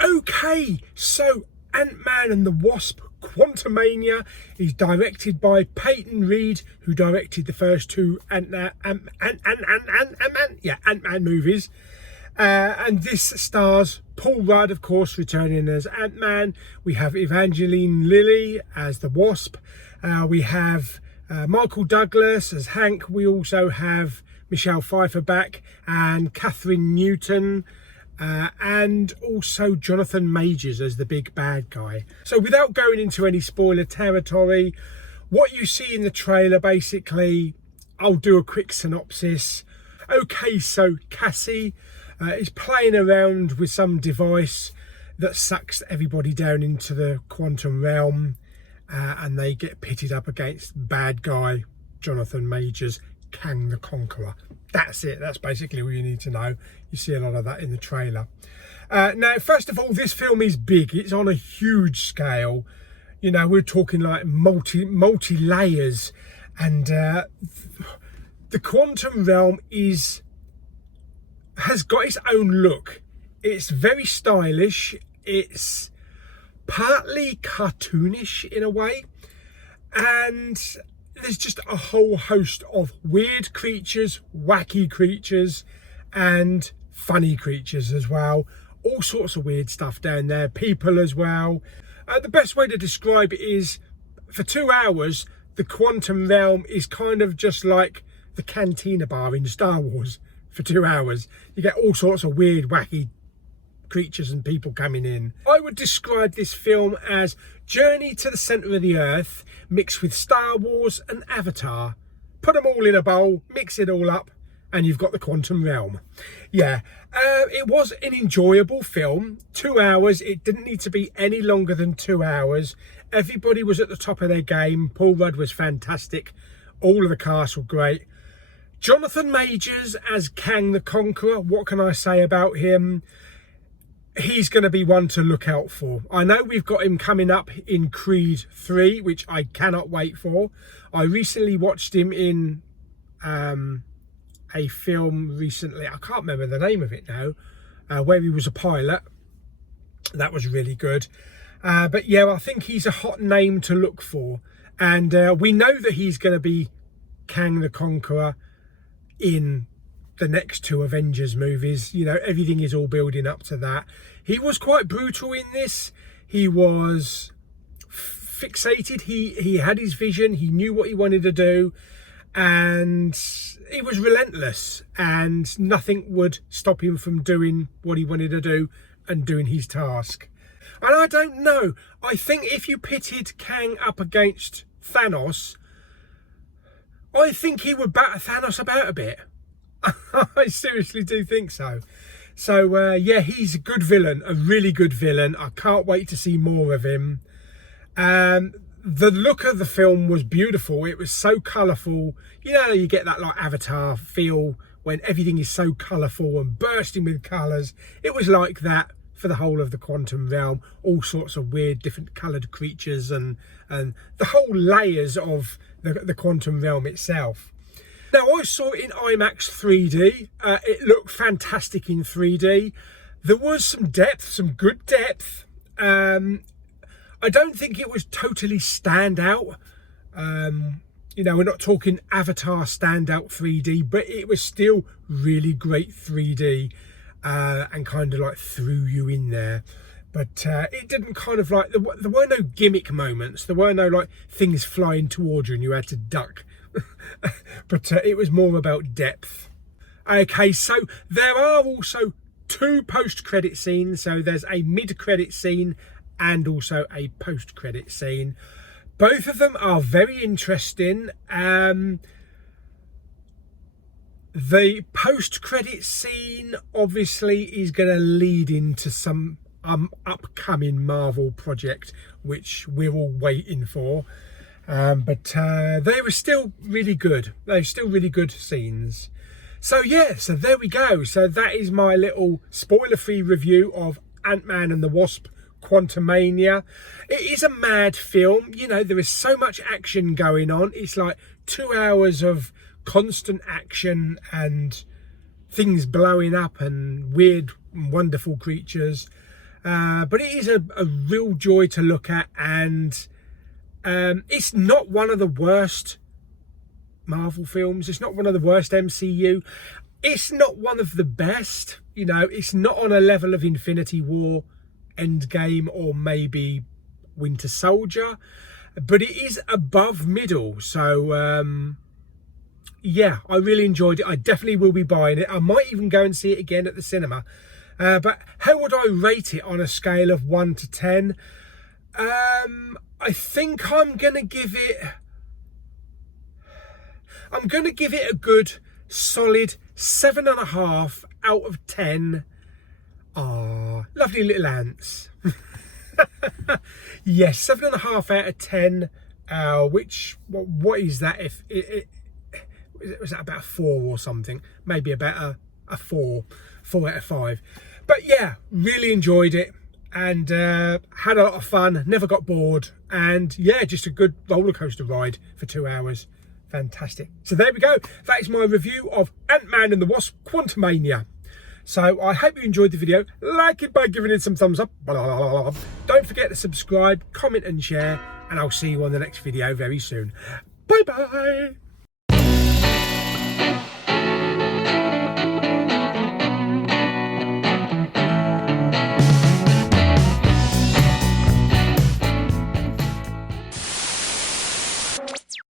Okay, so Ant-Man and the Wasp Quantumania is directed by Peyton Reed, who directed the first two Ant-Man movies. And this stars Paul Rudd, of course, returning as Ant-Man. We have Evangeline Lilly as the Wasp. We have Michael Douglas as Hank. We also have Michelle Pfeiffer back, and Catherine Newton, and also Jonathan Majors as the big bad guy. So without going into any spoiler territory, what you see in the trailer, basically, I'll do a quick synopsis. Okay, so Cassie is playing around with some device that sucks everybody down into the quantum realm, and they get pitted up against bad guy Jonathan Majors, Kang the Conqueror. That's it. That's basically all you need to know. You see a lot of that in the trailer. Now, first of all, this film is big. It's on a huge scale. You know, we're talking like multi layers, and the quantum realm has got its own look. It's very stylish. It's partly cartoonish in a way, and there's just a whole host of weird creatures, wacky creatures, and funny creatures as well. All sorts of weird stuff down there. People as well. The best way to describe it is, for 2 hours, the quantum realm is kind of just like the cantina bar in Star Wars. For 2 hours, you get all sorts of weird, wacky creatures and people coming in. I would describe this film as Journey to the Centre of the Earth mixed with Star Wars and Avatar. Put them all in a bowl, mix it all up, and you've got the quantum realm. Yeah, it was an enjoyable film. 2 hours. It didn't need to be any longer than 2 hours. Everybody was at the top of their game. Paul Rudd was fantastic. All of the cast were great. Jonathan Majors as Kang the Conqueror. What can I say about him? He's going to be one to look out for. I know we've got him coming up in Creed 3, which I cannot wait for. I recently watched him in a film recently. I can't remember the name of it now, where he was a pilot. That was really good. But yeah, I think he's a hot name to look for. And we know that he's going to be Kang the Conqueror in the next two Avengers movies. You know, everything is all building up to that. He was quite brutal in this. He was fixated. He had his vision. He knew what he wanted to do, and he was relentless, and nothing would stop him from doing what he wanted to do and doing his task. And I don't know, I think if you pitted Kang up against Thanos, I think he would batter Thanos about a bit. I seriously do think so. So yeah, he's a good villain, a really good villain. I can't wait to see more of him. The look of the film was beautiful. It was so colourful. You know, you get that like Avatar feel when everything is so colourful and bursting with colours. It was like that for the whole of the quantum realm. All sorts of weird different coloured creatures and the whole layers of the quantum realm itself. Now, I saw it in IMAX 3D. It looked fantastic in 3D. There was some depth, some good depth. I don't think it was totally standout. You know, we're not talking Avatar standout 3D, but it was still really great 3D and kind of like threw you in there. But it didn't kind of like, there were no gimmick moments. There were no like things flying towards you and you had to duck. But it was more about depth. Okay, so there are also two post-credit scenes. So there's a mid-credit scene and also a post-credit scene. Both of them are very interesting. The post-credit scene obviously is going to lead into some upcoming Marvel project, which we're all waiting for. But they were still really good. They were still really good scenes. So yeah, so there we go. So that is my little spoiler-free review of Ant-Man and the Wasp: Quantumania. It is a mad film. You know, there is so much action going on. It's like 2 hours of constant action and things blowing up and weird, wonderful creatures. But it is a real joy to look at, and it's not one of the worst Marvel films. It's not one of the worst MCU. It's not one of the best. You know, it's not on a level of Infinity War, Endgame, or maybe Winter Soldier, but it is above middle. So yeah, I really enjoyed it. I definitely will be buying it. I might even go and see it again at the cinema. But how would I rate it on a scale of 1 to 10? I think I'm gonna give it a good solid 7.5 out of 10. Ah, lovely little ants. Yes, 7.5 out of 10. Which what is that? If it was that about a 4 or something? Maybe about a 4 out of 5. But yeah, really enjoyed it, and had a lot of fun. Never got bored, and yeah, just a good roller coaster ride for 2 hours. Fantastic. So there we go. That is my review of Ant-Man and the Wasp: Quantumania. So I hope you enjoyed the video. Like it by giving it some thumbs up. Don't forget to subscribe, comment and share, and I'll see you on the next video very soon. Bye bye.